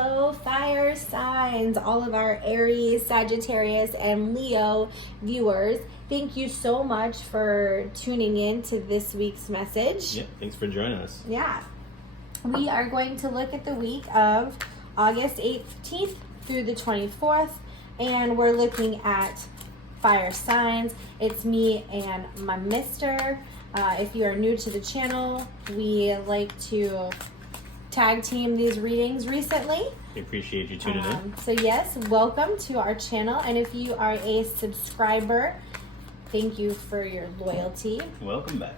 Hello, fire signs, all of our Aries, Sagittarius, and Leo viewers. Thank you so much for tuning in to this week's message. Yeah, thanks for joining us. Yeah. We are going to look at the week of August 18th through the 24th, and we're looking at fire signs. It's me and my mister. If you are new to the channel, we like to tag team these readings recently. We appreciate you tuning in. So yes, welcome to our channel, and if you are a subscriber, thank you for your loyalty. Welcome back.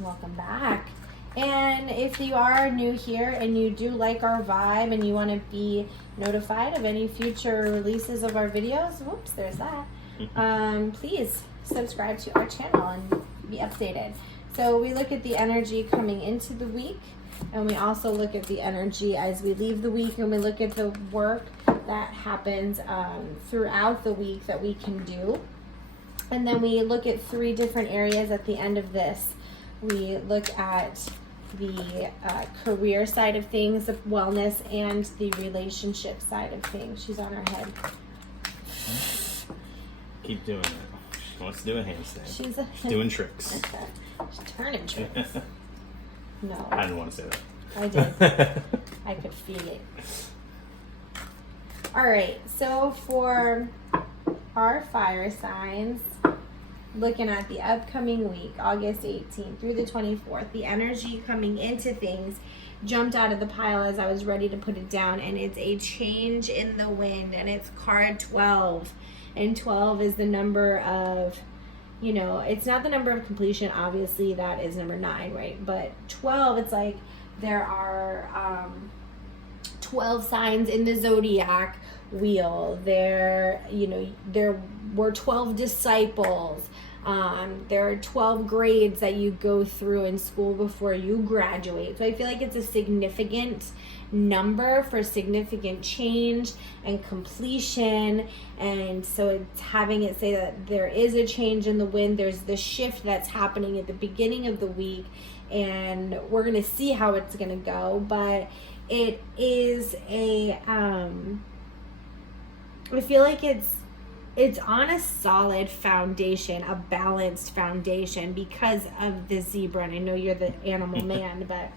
Welcome back. And if you are new here and you do like our vibe and you want to be notified of any future releases of our videos, whoops, there's that. Please subscribe to our channel and be updated. So we look at the energy coming into the week, and we also look at the energy as we leave the week, and we look at the work that happens throughout the week that we can do. And then we look at 3 different areas at the end of this. We look at the career side of things, the wellness, and the relationship side of things. She's on her head. Keep doing it. She wants to do a handstand. She's doing tricks. She's turning tricks. No. I didn't want to say that. I did. I could feel it. All right. So for our fire signs, looking at the upcoming week, August 18th through the 24th, the energy coming into things jumped out of the pile as I was ready to put it down, and it's a change in the wind, and it's card 12. And 12 is the number of, you know, it's not the number of completion, obviously that is number 9, right? But 12, it's like there are 12 signs in the zodiac wheel. There, you know, there were 12 disciples. There are 12 grades that you go through in school before you graduate. So I feel like it's a significant number for significant change and completion. And so it's having it say that there is a change in the wind. There's the shift that's happening at the beginning of the week, and we're going to see how it's going to go. But it is a, I feel like it's on a solid foundation, a balanced foundation because of the zebra. And I know you're the animal man, but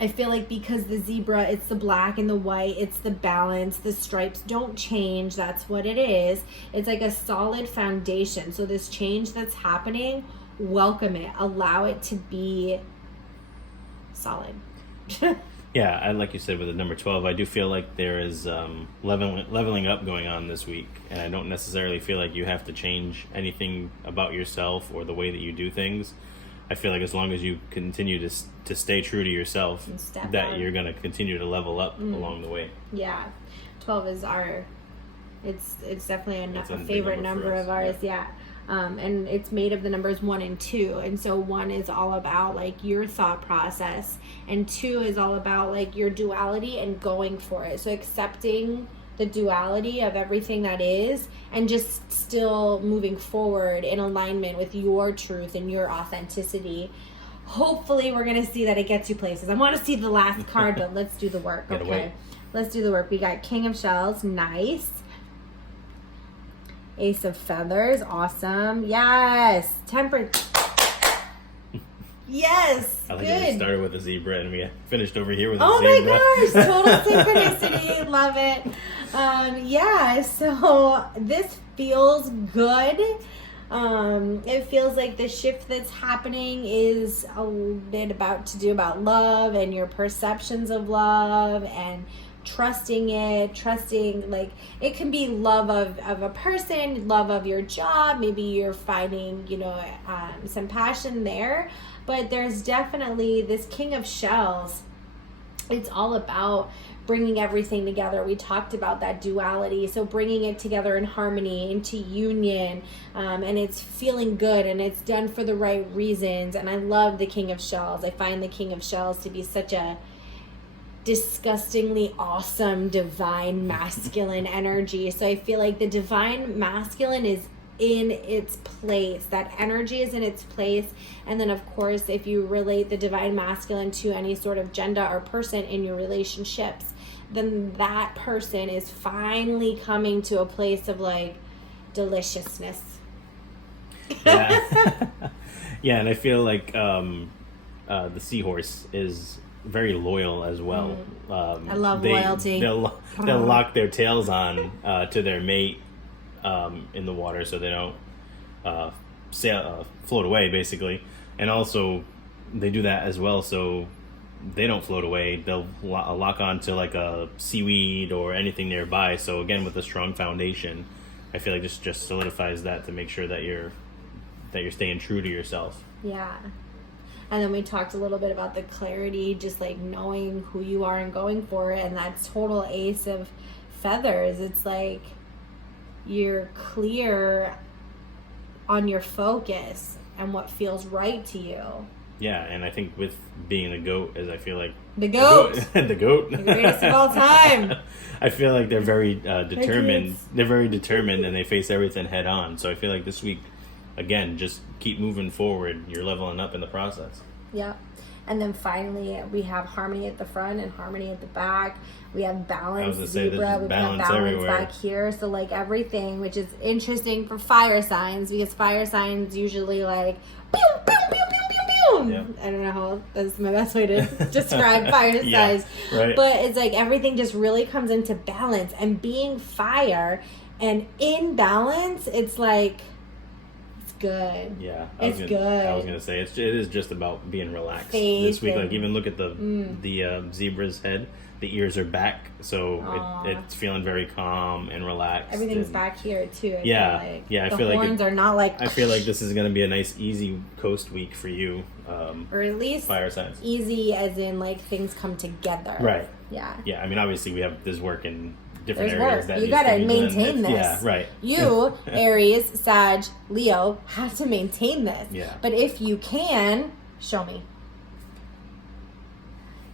I feel like because the zebra, it's the black and the white, it's the balance, the stripes don't change. That's what it is. It's like a solid foundation. So this change that's happening, welcome it. Allow it to be solid. Yeah, I like you said with the number 12, I do feel like there is leveling up going on this week, and I don't necessarily feel like you have to change anything about yourself or the way that you do things. I feel like as long as you continue to stay true to yourself, that you're going to continue to level up along the way. Yeah, 12 is it's definitely a favorite number of ours. Yeah. And it's made of the numbers 1 and 2, and so 1 is all about like your thought process, and 2 is all about like your duality and going for it. So accepting the duality of everything that is, and just still moving forward in alignment with your truth and your authenticity. Hopefully we're gonna see that it gets you places. I want to see the last card, but let's do the work. Okay, let's do the work. We got King of Shells, nice. Ace of Feathers, awesome. Yes, Temperance. Yes, I like good. we started with a zebra and we finished over here with a zebra. Oh my gosh, total synchronicity. Love it. Yeah, so this feels good. It feels like the shift that's happening is a bit about love and your perceptions of love, and trusting like it can be love of a person, love of your job. Maybe you're finding, you know, some passion there, but there's definitely this King of Shells. It's all about bringing everything together. We talked about that duality, so bringing it together in harmony, into union, and it's feeling good, and it's done for the right reasons. And I love the King of Shells. I find the King of Shells to be such a disgustingly awesome divine masculine energy. So I feel like the divine masculine is in its place. That energy is in its place. And then, of course, if you relate the divine masculine to any sort of gender or person in your relationships, then that person is finally coming to a place of like deliciousness. Yeah. Yeah, and I feel like the seahorse is very loyal as well. I love loyalty. They'll lock their tails on to their mate in the water, so they don't float away, basically. And also, they do that as well, so they don't float away. They'll lock on to like a seaweed or anything nearby. So again, with a strong foundation, I feel like this just solidifies that to make sure that you're staying true to yourself. Yeah. And then we talked a little bit about the clarity, just like knowing who you are and going for it. And that's total ace of feathers. It's like you're clear on your focus and what feels right to you. Yeah, and I think with being a goat, is I feel like the goat, the greatest of all time. I feel like they're very determined. They're very determined, and they face everything head on. So I feel like this week, again, just keep moving forward. You're leveling up in the process. Yeah. And then finally, we have harmony at the front and harmony at the back. We have balance, zebra. We have balance everywhere. Back here. So like everything, which is interesting for fire signs, because fire signs usually like pew, pew, pew, pew, pew, pew. Yeah. I don't know how that's my best way to describe fire signs. Right. But it's like everything just really comes into balance. And being fire and in balance, it's like good. Yeah, it's good. I was gonna say it is just about being relaxed this week. Like even look at the zebra's head. The ears are back, so it's feeling very calm and relaxed. Everything's back here too. I feel like the horns are not like. I feel like this is gonna be a nice, easy coast week for you. Or at least fire signs. Easy, as in like things come together. Right. Yeah. Yeah. I mean, obviously we have this work in different There's areas. Work. You gotta maintain this. Yeah. Right. You, Aries, Sag, Leo, have to maintain this. Yeah. But if you can, show me.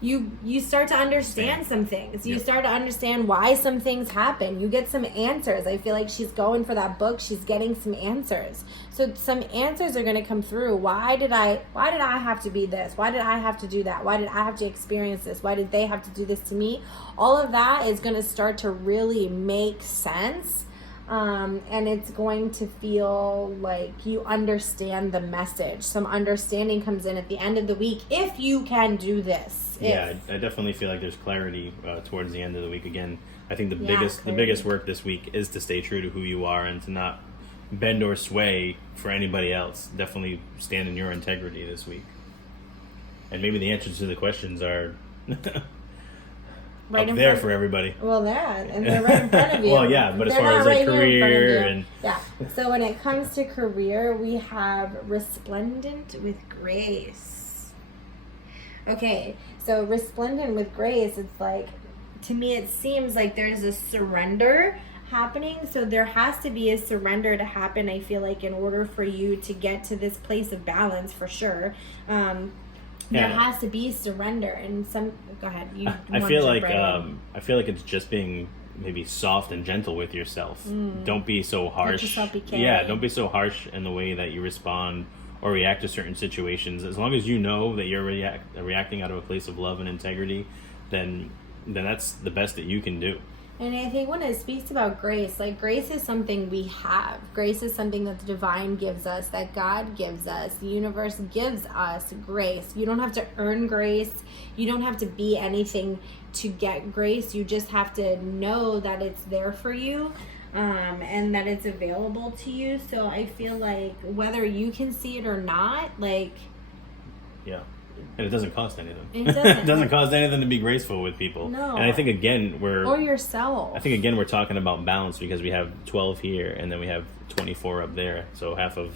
You start to understand some things. You start to understand why some things happen. You get some answers. I feel like she's going for that book. She's getting some answers. So some answers are going to come through. Why did I have to be this? Why did I have to do that? Why did I have to experience this? Why did they have to do this to me? All of that is going to start to really make sense. And it's going to feel like you understand the message. Some understanding comes in at the end of the week if you can do this. Yeah, I definitely feel like there's clarity towards the end of the week. Again, I think the biggest work this week is to stay true to who you are and to not bend or sway for anybody else. Definitely stand in your integrity this week. And maybe the answers to the questions are right up there for everybody. Well, and they're right in front of you. Well, yeah, but as far as like career and so when it comes to career, we have resplendent with grace. Okay, so resplendent with grace, it's like, to me it seems like there's a surrender happening. So there has to be a surrender to happen, I feel like, in order for you to get to this place of balance, for sure. There has to be surrender, and some. Go ahead. I feel like it's just being maybe soft and gentle with yourself. Don't be so harsh. Don't be so harsh in the way that you respond or react to certain situations. As long as you know that you're reacting out of a place of love and integrity, then that's the best that you can do. And I think when it speaks about grace, like grace is something we have. Grace is something that the divine gives us, that God gives us. The universe gives us grace. You don't have to earn grace. You don't have to be anything to get grace. You just have to know that it's there for you, and that it's available to you. So I feel like whether you can see it or not, like... Yeah. And it doesn't cost anything. It doesn't. It doesn't cost anything to be graceful with people. No. And I think, again, or yourself. I think, again, we're talking about balance because we have 12 here and then we have 24 up there. So half of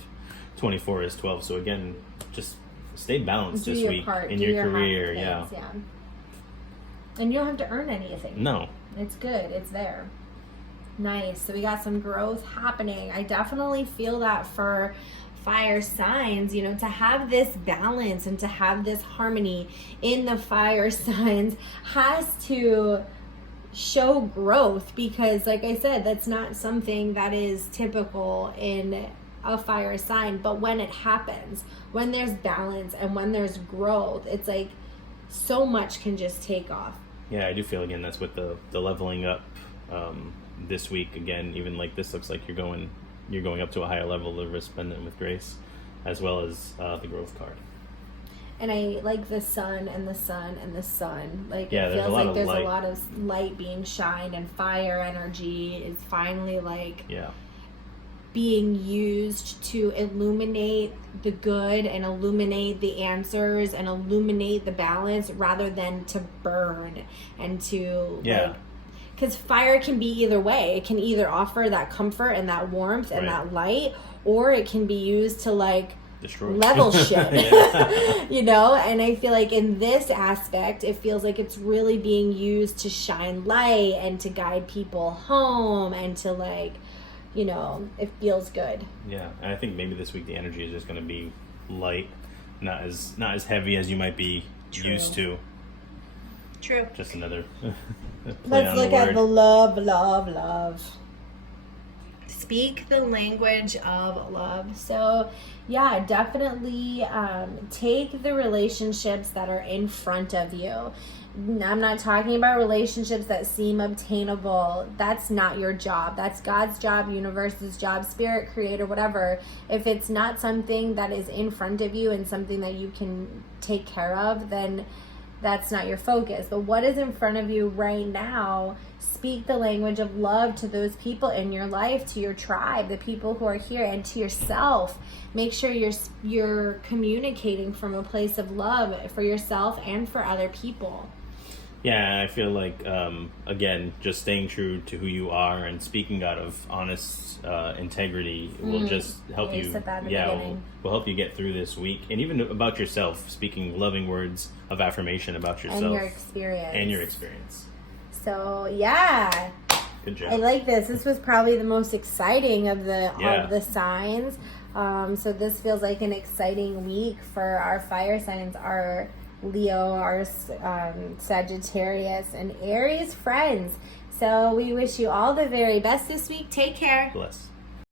24 is 12. So, again, just stay balanced this week in your career. Yeah. And you don't have to earn anything. No. It's good. It's there. Nice. So we got some growth happening. I definitely feel that for fire signs, to have this balance and to have this harmony in the fire signs has to show growth, because like I said, that's not something that is typical in a fire sign. But when it happens, when there's balance and when there's growth, it's like so much can just take off. Yeah, I do feel again that's with the leveling up this week. Again, even like this looks like you're going up to a higher level of resplendent with grace, as well as the growth card. And I like the sun and the sun and the sun. Like, yeah, it feels like there's light. a lot of light being shined, and fire energy is finally like being used to illuminate the good and illuminate the answers and illuminate the balance, rather than to burn and to because fire can be either way. It can either offer that comfort and that warmth and that light, or it can be used to like destroy, level shit. You know, and I feel like in this aspect, it feels like it's really being used to shine light and to guide people home, and to like, you know, it feels good. Yeah, and I think maybe this week the energy is just going to be light, not as heavy as you might be used to. True. Just another Let's look at the love. Speak the language of love. So yeah, definitely take the relationships that are in front of you. I'm not talking about relationships that seem obtainable. That's not your job. That's God's job, universe's job, spirit, creator, whatever. If it's not something that is in front of you and something that you can take care of, then that's not your focus. But what is in front of you right now, speak the language of love to those people in your life, to your tribe, the people who are here, and to yourself. Make sure you're communicating from a place of love for yourself and for other people. Yeah, I feel like, again, just staying true to who you are and speaking out of honest integrity will just help you. Will help you get through this week, and even about yourself, speaking loving words of affirmation about yourself and your experience. So yeah, good job. I like this. This was probably the most exciting of the signs. So this feels like an exciting week for our fire signs, our Leo, our Sagittarius, and Aries friends. So we wish you all the very best this week. Take care. Bless.